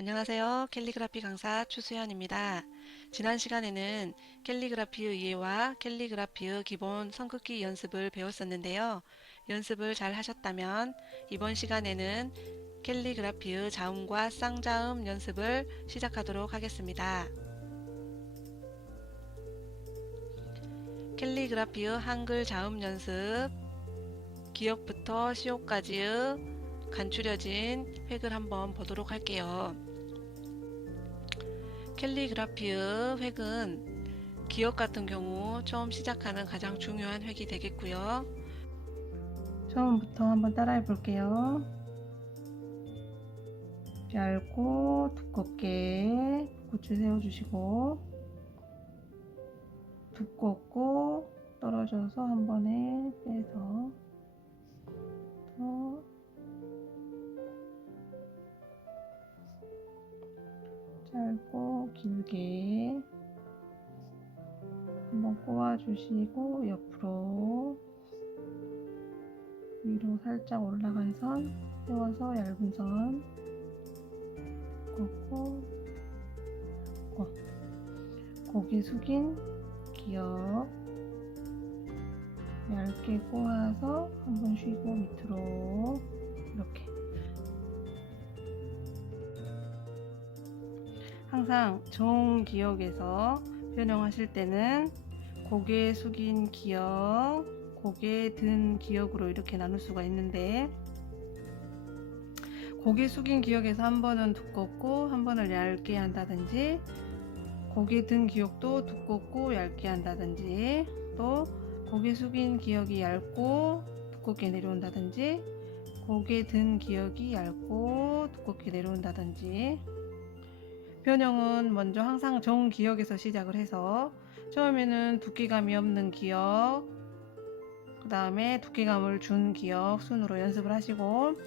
안녕하세요. 캘리그라피 강사 추수연입니다. 지난 시간에는 캘리그라피의 이해와 캘리그라피의 기본 손긋기 연습을 배웠었는데요. 연습을 잘 하셨다면 이번 시간에는 캘리그라피의 자음과 쌍자음 연습을 시작하도록 하겠습니다. 캘리그라피의 한글 자음 연습, 기역부터 시옷까지의 간추려진 획을 한번 보도록 할게요. 캘리그라피의 획은 기역 같은 경우 처음 시작하는 가장 중요한 획이 되겠고요. 처음부터 한번 따라해 볼게요. 얇고 두껍게 붓을 세워주시고 두껍고 떨어져서 한 번에 빼서 또 짧고 길게 한번 꼬아주시고 옆으로 위로 살짝 올라간 선 세워서 얇은 선 꺾고 고개 숙인 기역 얇게 꼬아서 한번 쉬고 밑으로 이렇게. 항상 정기역에서 변형하실 때는 고개 숙인 기역, 고개 든 기역으로 이렇게 나눌 수가 있는데, 고개 숙인 기역에서 한 번은 두껍고 한 번을 얇게 한다든지, 고개 든 기역도 두껍고 얇게 한다든지, 또 고개 숙인 기역이 얇고 두껍게 내려온다든지, 고개 든 기역이 얇고 두껍게 내려온다든지. 변형은 먼저 항상 정기역에서 시작을 해서 처음에는 두께감이 없는 기역, 그 다음에 두께감을 준 기역 순으로 연습을 하시고,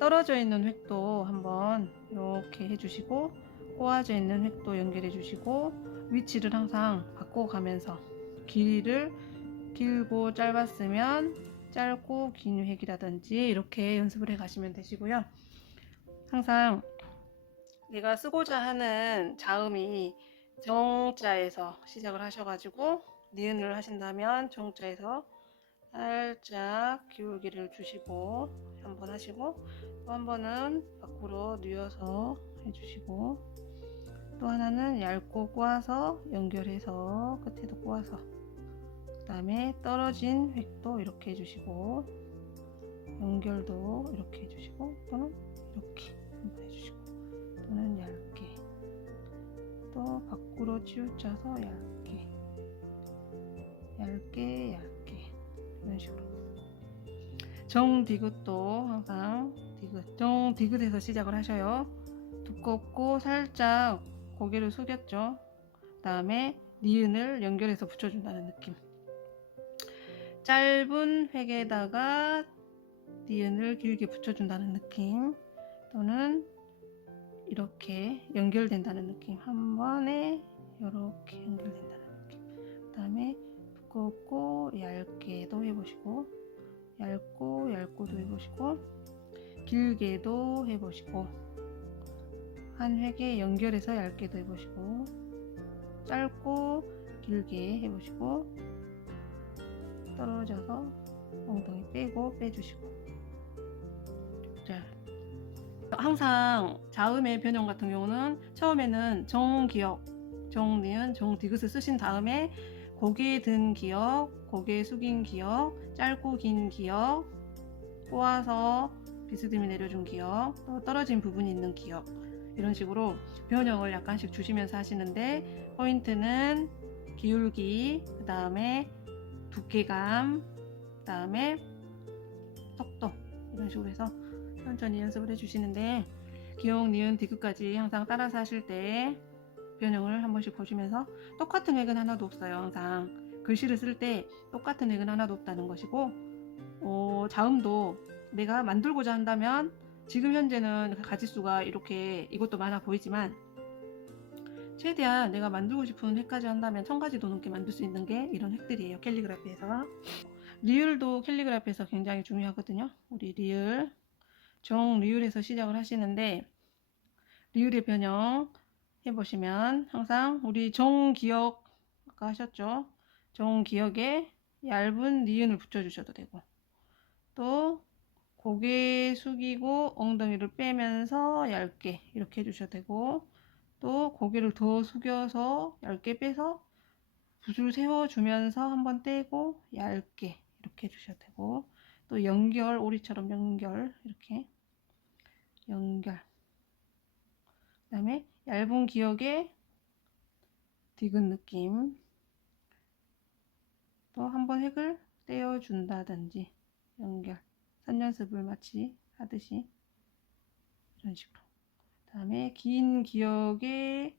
떨어져 있는 획도 한번 이렇게 해주시고, 꼬아져 있는 획도 연결해 주시고, 위치를 항상 바꿔가면서 길이를 길고 짧았으면 짧고 긴 획이라든지 이렇게 연습을 해 가시면 되시고요. 항상 내가 쓰고자 하는 자음이 정자에서 시작을 하셔가지고 니은을 하신다면 정자에서 살짝 기울기를 주시고 한번 하시고, 또 한 번은 밖으로 뉘어서 해주시고, 또 하나는 얇고 꼬아서 연결해서 끝에도 꼬아서, 그 다음에 떨어진 획도 이렇게 해주시고 연결도 이렇게 해주시고, 또는 이렇게 한번 해주시고, 또는 얇게, 또 밖으로 치우쳐서 얇게 이런 식으로. 정디귿도 항상 정디귿에서 시작을 하셔요. 두껍고 살짝 고개를 숙였죠. 그 다음에 니은을 연결해서 붙여준다는 느낌. 짧은 획에다가 니은을 길게 붙여준다는 느낌, 또는 이렇게 연결된다는 느낌, 한 번에 이렇게 연결된다는 느낌. 그 다음에 두껍고 얇게도 해보시고, 얇고도 해보시고, 길게도 해보시고, 한 획에 연결해서 얇게도 해보시고, 짧고 길게 해보시고, 떨어져서 엉덩이 빼고 빼주시고. 자, 항상 자음의 변형 같은 경우는 처음에는 정기역, 정니은, 정디귿을 쓰신 다음에 고개 든 기역, 고개 숙인 기역, 짧고 긴 기역, 꼬아서 비스듬히 내려준 기역, 또 떨어진 부분이 있는 기역, 이런 식으로 변형을 약간씩 주시면서 하시는데, 포인트는 기울기, 그 다음에 두께감, 그 다음에 속도, 이런 식으로 해서 천천히 연습을 해주시는데, 기역, 니은, 디귿까지 항상 따라서 하실 때 변형을 한 번씩 보시면서, 똑같은 획은 하나도 없어요. 항상 글씨를 쓸 때 똑같은 획은 하나도 없다는 것이고, 자음도 내가 만들고자 한다면, 지금 현재는 가지수가 이렇게 이것도 많아 보이지만, 최대한 내가 만들고 싶은 획까지 한다면 1000가지도 넘게 만들 수 있는 게 이런 획들이에요. 캘리그라피에서. 리을도 캘리그라피에서 굉장히 중요하거든요. 우리 리을, 정리을에서 시작을 하시는데, 리을의 변형 해보시면 항상 우리 정기역 아까 하셨죠? 정기역에 얇은 니은을 붙여주셔도 되고, 또 고개 숙이고 엉덩이를 빼면서 얇게 이렇게 해주셔도 되고, 또 고개를 더 숙여서 얇게 빼서 붓을 세워주면서 한번 떼고 얇게 이렇게 해주셔도 되고, 또 연결, 오리처럼 연결, 이렇게 연결. 그 다음에 얇은 기역에 디귿 느낌, 또 한번 획을 떼어준다든지 연결, 선연습을 마치 하듯이 이런 식으로. 그 다음에 긴 기역에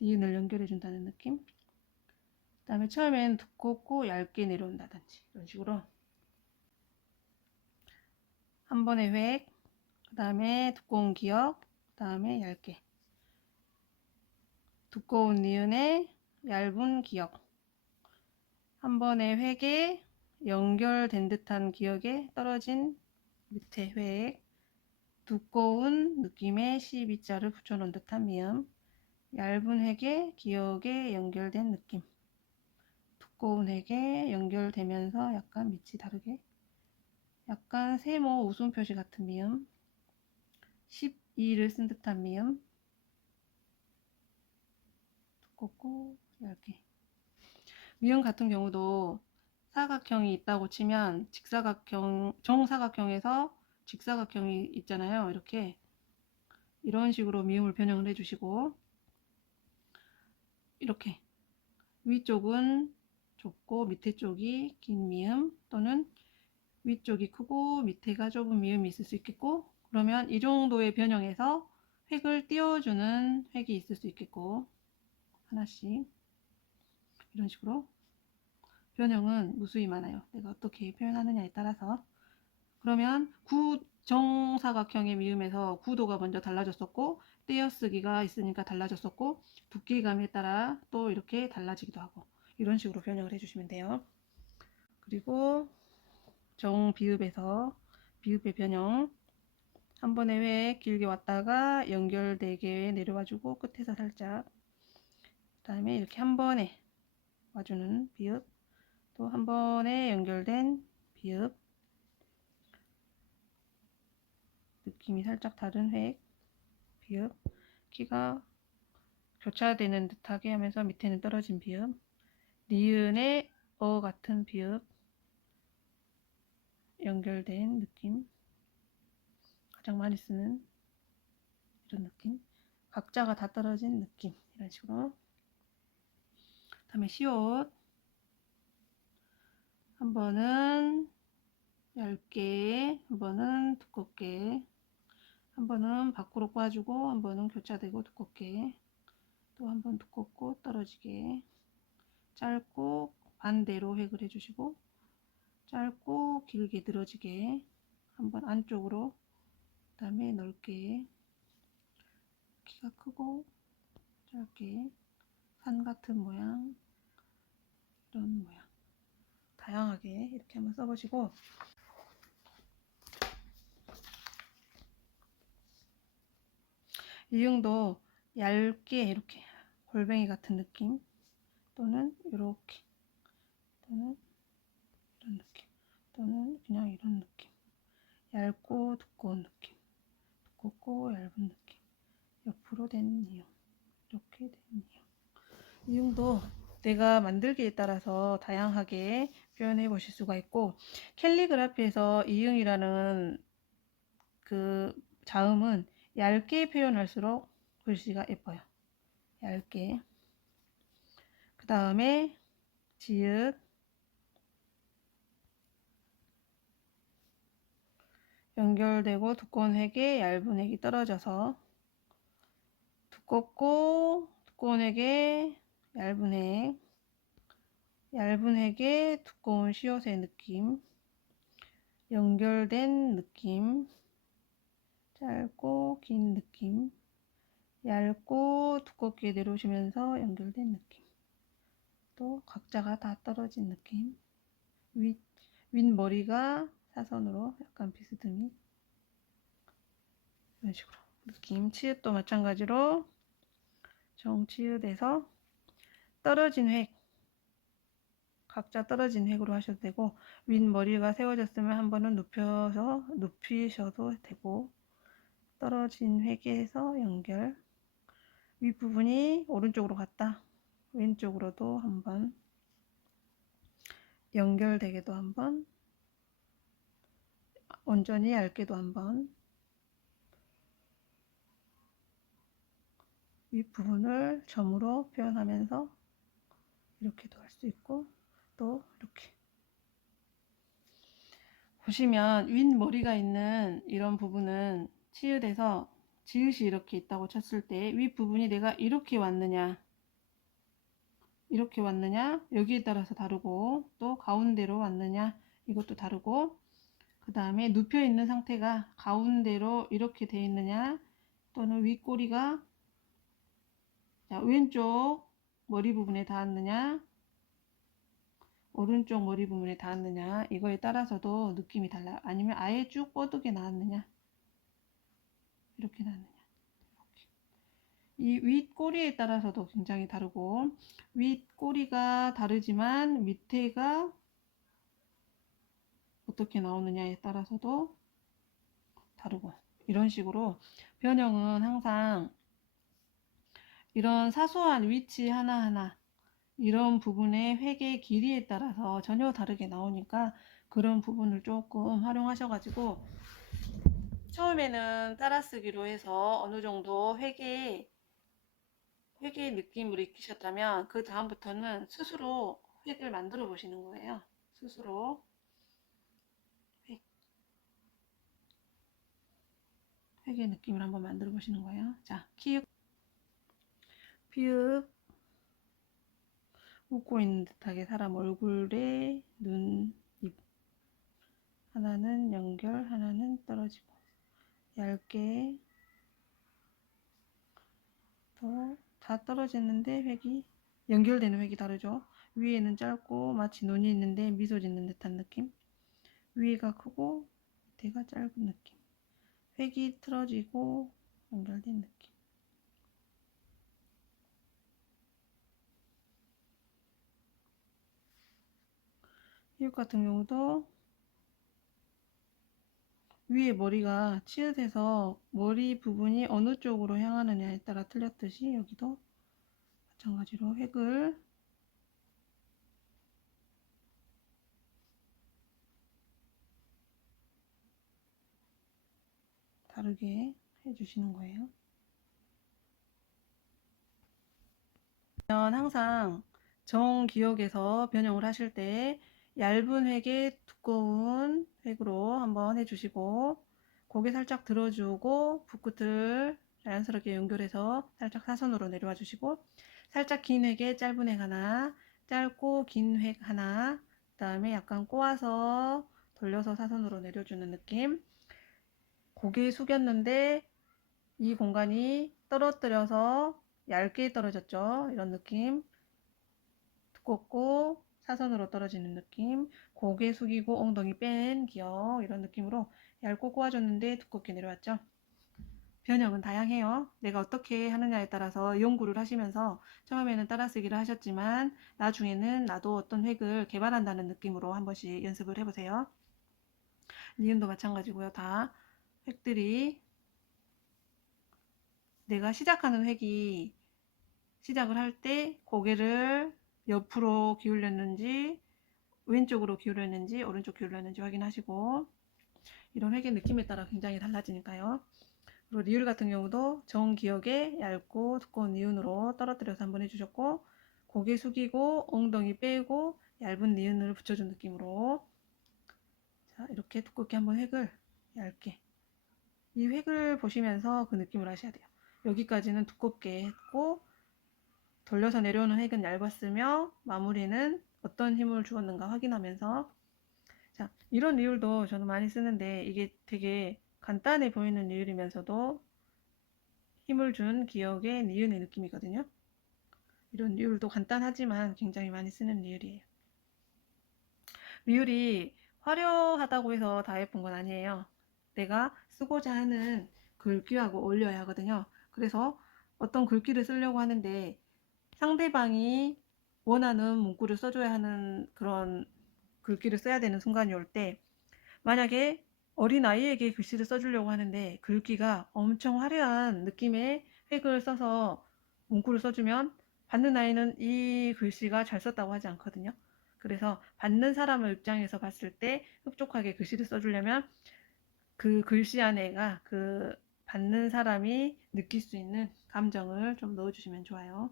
니은을 연결해 준다는 느낌. 그 다음에 처음엔 두껍고 얇게 내려온다든지 이런 식으로 한 번에 획, 그 다음에 두꺼운 기역, 그 다음에 얇게 두꺼운 니은에 얇은 기역, 한 번에 획에 연결된 듯한 기역에 떨어진 밑에 획, 두꺼운 느낌의 12자를 붙여놓은 듯한 미음, 얇은 획에 기역에 연결된 느낌, 두꺼운 획에 연결되면서 약간 밑이 다르게 약간 세모 웃음 표시 같은 미음, 12를 쓴 듯한 미음, 두껍고 얇게. 미음 같은 경우도 사각형이 있다고 치면 직사각형, 정사각형에서 직사각형이 있잖아요. 이렇게 이런 식으로 미음을 변형을 해주시고, 이렇게 위쪽은 좁고 밑에 쪽이 긴 미음, 또는 위쪽이 크고 밑에가 좁은 미음이 있을 수 있겠고, 그러면 이 정도의 변형에서 획을 띄워주는 획이 있을 수 있겠고, 하나씩 이런 식으로 변형은 무수히 많아요. 내가 어떻게 표현하느냐에 따라서. 그러면 정사각형의 미음에서 구도가 먼저 달라졌었고, 떼어쓰기가 있으니까 달라졌었고, 두께감에 따라 또 이렇게 달라지기도 하고, 이런 식으로 변형을 해주시면 돼요. 그리고 정비읍에서 비읍의 변형, 한 번에 획 길게 왔다가 연결되게 내려와주고 끝에서 살짝, 그 다음에 이렇게 한 번에 와주는 비읍, 또 한 번에 연결된 비읍, 느낌이 살짝 다른 획, 비읍, 키가 교차되는 듯하게 하면서 밑에는 떨어진 비읍, 니은의 어 같은 비읍, 연결된 느낌, 가장 많이 쓰는 이런 느낌, 각자가 다 떨어진 느낌, 이런 식으로. 그 다음에 시옷, 한 번은 얇게, 한 번은 두껍게, 한 번은 밖으로 꽈주고 한 번은 교차되고 두껍게, 또 한 번 두껍고 떨어지게, 짧고 반대로 획을 해주시고, 짧고 길게 늘어지게, 한번 안쪽으로, 그 다음에 넓게, 키가 크고 짧게, 산 같은 모양, 이런 모양 다양하게 이렇게 한번 써보시고, 이응도 얇게 이렇게 골뱅이 같은 느낌, 또는 이렇게, 또는 이런 느낌, 또는 그냥 이런 느낌, 얇고 두꺼운 느낌, 두껍고 얇은 느낌, 옆으로 된 이응, 이렇게 된 이응. 이응도 내가 만들기에 따라서 다양하게 표현해 보실 수가 있고, 캘리그라피에서 이응이라는 그 자음은 얇게 표현할수록 글씨가 예뻐요. 얇게. 그 다음에 지읒, 연결되고 두꺼운 획에 얇은 획이 떨어져서 두꺼운 획에 얇은 획, 얇은 획에 두꺼운 시옷의 느낌, 연결된 느낌, 짧고 긴 느낌, 얇고 두껍게 내려오시면서 연결된 느낌, 또 각자가 다 떨어진 느낌, 윗머리가 사선으로 약간 비스듬히 이런 식으로 느낌. 치읓도 마찬가지로 정치읓에서 떨어진 획, 각자 떨어진 획으로 하셔도 되고, 윗머리가 세워졌으면 한 번은 눕히셔도 되고, 떨어진 획에서 연결. 윗부분이 오른쪽으로 갔다. 왼쪽으로도 한번 연결되게도 한번, 온전히 얇게도 한번, 윗부분을 점으로 표현하면서 이렇게도 할 수 있고, 또 이렇게 보시면 윗머리가 있는 이런 부분은 치읓에서 지읒이 이렇게 있다고 쳤을 때 윗부분이 내가 이렇게 왔느냐 여기에 따라서 다르고, 또 가운데로 왔느냐 이것도 다르고, 그 다음에 눕혀 있는 상태가 가운데로 이렇게 돼 있느냐, 또는 윗꼬리가 왼쪽 머리 부분에 닿았느냐 오른쪽 머리 부분에 닿았느냐, 이거에 따라서도 느낌이 달라요. 아니면 아예 쭉 뻗게 나왔느냐, 이렇게 나왔느냐. 이 윗꼬리에 따라서도 굉장히 다르고, 윗꼬리가 다르지만 밑에가 어떻게 나오느냐에 따라서도 다르고, 이런 식으로 변형은 항상 이런 사소한 위치 하나하나, 이런 부분의 획의 길이에 따라서 전혀 다르게 나오니까 그런 부분을 조금 활용하셔가지고 처음에는 따라쓰기로 해서 어느 정도 획의 느낌으로 익히셨다면 그 다음부터는 스스로 획을 만들어 보시는 거예요. 스스로 획의 느낌을 한번 만들어 보시는 거예요. 자, 키읔, 피읔, 웃고 있는 듯하게 사람 얼굴에 눈, 입, 하나는 연결, 하나는 떨어지고, 얇게, 또 다 떨어지는데 획이 연결되는 획이 다르죠. 위에는 짧고 마치 눈이 있는데 미소 짓는 듯한 느낌, 위에가 크고 밑에가 짧은 느낌, 획이 틀어지고 연결된 느낌. 이것 같은 경우도 위에 머리가 치읓해서 머리 부분이 어느 쪽으로 향하느냐에 따라 틀렸듯이 여기도 마찬가지로 획을 다르게 해주시는 거예요. 항상 정기역에서 변형을 하실 때 얇은 획에 두꺼운 획으로 한번 해주시고, 고개 살짝 들어주고 붓끝을 자연스럽게 연결해서 살짝 사선으로 내려와 주시고, 살짝 긴 획에 짧은 획 하나, 짧고 긴 획 하나, 그 다음에 약간 꼬아서 돌려서 사선으로 내려주는 느낌. 고개 숙였는데 이 공간이 떨어뜨려서 얇게 떨어졌죠. 이런 느낌. 두껍고 사선으로 떨어지는 느낌. 고개 숙이고 엉덩이 뺀 기억, 이런 느낌으로 얇고 꼬아줬는데 두껍게 내려왔죠. 변형은 다양해요. 내가 어떻게 하느냐에 따라서 연구를 하시면서 처음에는 따라쓰기를 하셨지만 나중에는 나도 어떤 획을 개발한다는 느낌으로 한 번씩 연습을 해보세요. 니은도 마찬가지고요. 다 획들이 내가 시작하는 획이 시작을 할 때 고개를 옆으로 기울였는지 왼쪽으로 기울였는지 오른쪽 기울였는지 확인하시고, 이런 획의 느낌에 따라 굉장히 달라지니까요. 그리고 니을 같은 경우도 정기역에 얇고 두꺼운 니은으로 떨어뜨려서 한번 해주셨고, 고개 숙이고 엉덩이 빼고 얇은 니은을 붙여준 느낌으로, 자, 이렇게 두껍게 한번 획을 얇게, 이 획을 보시면서 그 느낌을 하셔야 돼요. 여기까지는 두껍게 했고 돌려서 내려오는 획은 얇았으며 마무리는 어떤 힘을 주었는가 확인하면서, 자, 이런 리을도 저는 많이 쓰는데 이게 되게 간단해 보이는 리을이면서도 힘을 준 기억의 니은의 느낌이거든요. 이런 리을도 간단하지만 굉장히 많이 쓰는 리을이에요. 리을이 화려하다고 해서 다 예쁜 건 아니에요. 내가 쓰고자 하는 글귀하고 어울려야 하거든요. 그래서 어떤 글귀를 쓰려고 하는데 상대방이 원하는 문구를 써줘야 하는 그런 글귀를 써야 되는 순간이 올 때, 만약에 어린아이에게 글씨를 써주려고 하는데 글귀가 엄청 화려한 느낌의 획을 써서 문구를 써주면 받는 아이는 이 글씨가 잘 썼다고 하지 않거든요. 그래서 받는 사람의 입장에서 봤을 때 흡족하게 글씨를 써주려면 그 글씨 안에가 그 받는 사람이 느낄 수 있는 감정을 좀 넣어주시면 좋아요.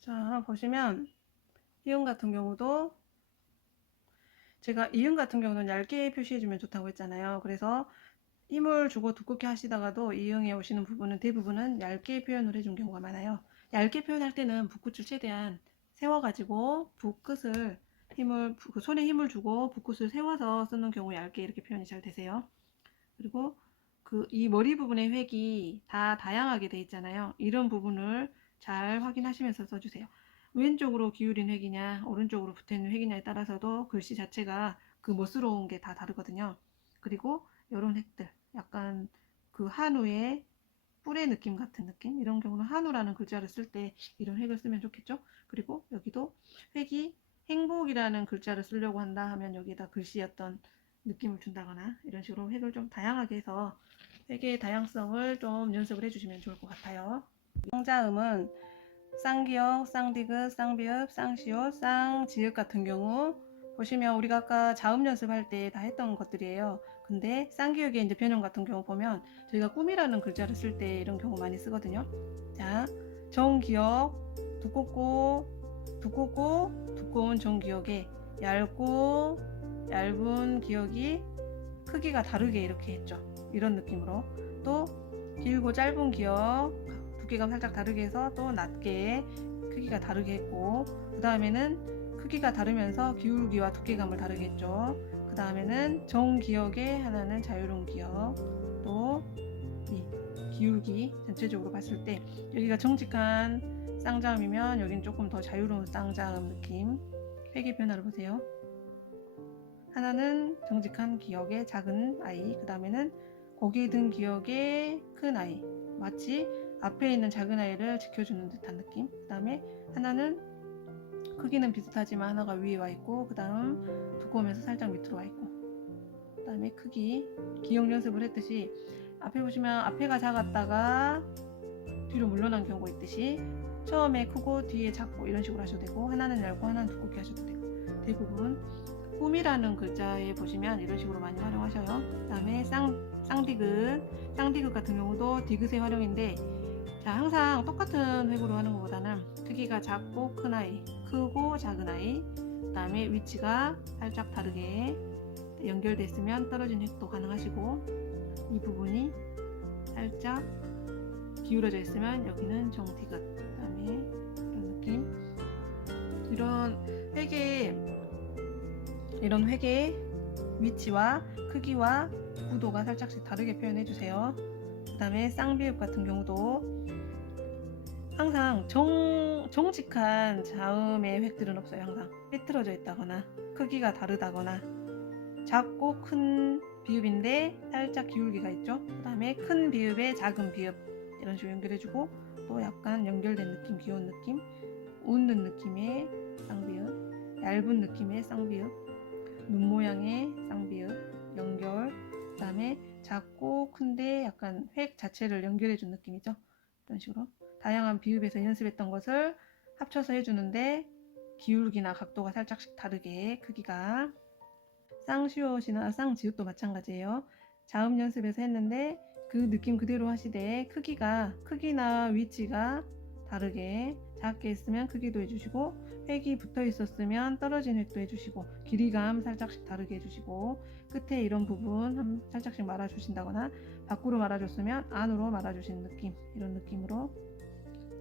자, 보시면 이응 같은 경우도 제가 이응 같은 경우는 얇게 표시해주면 좋다고 했잖아요. 그래서 힘을 주고 두껍게 하시다가도 이응에 오시는 부분은 대부분은 얇게 표현을 해준 경우가 많아요. 얇게 표현할 때는 붓끝을 최대한 세워가지고 붓끝을 손에 힘을 주고 붓끝을 세워서 쓰는 경우 얇게 이렇게 표현이 잘 되세요. 그리고 이 머리 부분의 획이 다 다양하게 돼 있잖아요. 이런 부분을 잘 확인하시면서 써주세요. 왼쪽으로 기울인 획이냐 오른쪽으로 붙어있는 획이냐에 따라서도 글씨 자체가 그 멋스러운 게 다 다르거든요. 그리고 이런 획들 약간 그 한우의 뿔의 느낌 같은 느낌, 이런 경우는 한우라는 글자를 쓸 때 이런 획을 쓰면 좋겠죠. 그리고 여기도 획이 행복이라는 글자를 쓰려고 한다 하면 여기다 글씨 어떤 느낌을 준다거나 이런 식으로 획을 좀 다양하게 해서 획의 다양성을 좀 연습을 해주시면 좋을 것 같아요. 쌍자음은 쌍기역, 쌍디귿, 쌍비읍, 쌍시옷, 쌍지읒 같은 경우 보시면 우리가 아까 자음 연습할 때 다 했던 것들이에요. 근데 쌍기역의 이제 변형 같은 경우 보면 저희가 꿈이라는 글자를 쓸 때 이런 경우 많이 쓰거든요. 자, 정기역, 두껍고 두꺼운 정기역에 얇고 얇은 기역이 크기가 다르게 이렇게 했죠. 이런 느낌으로. 또 길고 짧은 기역 두께감 살짝 다르게 해서 또 낮게 크기가 다르게 했고, 그 다음에는 크기가 다르면서 기울기와 두께감을 다르게 했죠. 그 다음에는 정기역에 하나는 자유로운 기역, 또 이 기울기 전체적으로 봤을 때 여기가 정직한 쌍자음이면 여기는 조금 더 자유로운 쌍자음 느낌. 획의 변화를 보세요. 하나는 정직한 기역의 작은 아이, 그 다음에는 고개 든 기역의 큰 아이, 마치 앞에 있는 작은 아이를 지켜주는 듯한 느낌. 그 다음에 하나는 크기는 비슷하지만 하나가 위에 와 있고, 그 다음 두꺼우면서 살짝 밑으로 와 있고, 그 다음에 크기 기역 연습을 했듯이 앞에 보시면 앞에가 작았다가 뒤로 물러난 경우가 있듯이 처음에 크고 뒤에 작고 이런 식으로 하셔도 되고, 하나는 얇고 하나는 두껍게 하셔도 되고, 대부분 꿈이라는 글자에 보시면 이런 식으로 많이 활용하셔요. 그 다음에 쌍디귿 같은 경우도 디귿의 활용인데, 자, 항상 똑같은 획으로 하는 것보다는 크기가 작고 큰 아이, 크고 작은 아이, 그 다음에 위치가 살짝 다르게 연결됐으면 떨어진 획도 가능하시고, 이 부분이 살짝 기울어져 있으면 여기는 정디귿, 그 다음에 이런 느낌, 이런 획의 위치와 크기와 구도가 살짝씩 다르게 표현해 주세요. 그 다음에 쌍비읍 같은 경우도 항상 정직한 자음의 획들은 없어요. 항상 삐뚤어져 있다거나 크기가 다르다거나, 작고 큰 비읍인데 살짝 기울기가 있죠. 그 다음에 큰 비읍에 작은 비읍 이런 식으로 연결해주고, 또 약간 연결된 느낌, 귀여운 느낌, 웃는 느낌의 쌍비읍, 얇은 느낌의 쌍비읍, 눈 모양의 쌍비읍 연결, 그 다음에 작고 큰데 약간 획 자체를 연결해준 느낌이죠. 이런 식으로 다양한 비읍에서 연습했던 것을 합쳐서 해주는데 기울기나 각도가 살짝씩 다르게 크기가. 쌍시옷이나 쌍지읒도 마찬가지예요. 자음 연습에서 했는데 그 느낌 그대로 하시되 크기나 위치가 다르게, 작게 했으면 크기도 해주시고, 획이 붙어 있었으면 떨어진 획도 해주시고, 길이감 살짝씩 다르게 해주시고, 끝에 이런 부분 살짝씩 말아주신다거나, 밖으로 말아줬으면 안으로 말아주시는 느낌, 이런 느낌으로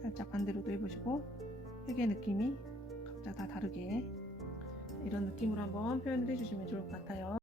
살짝 반대로도 해보시고, 획의 느낌이 각자 다 다르게 이런 느낌으로 한번 표현을 해주시면 좋을 것 같아요.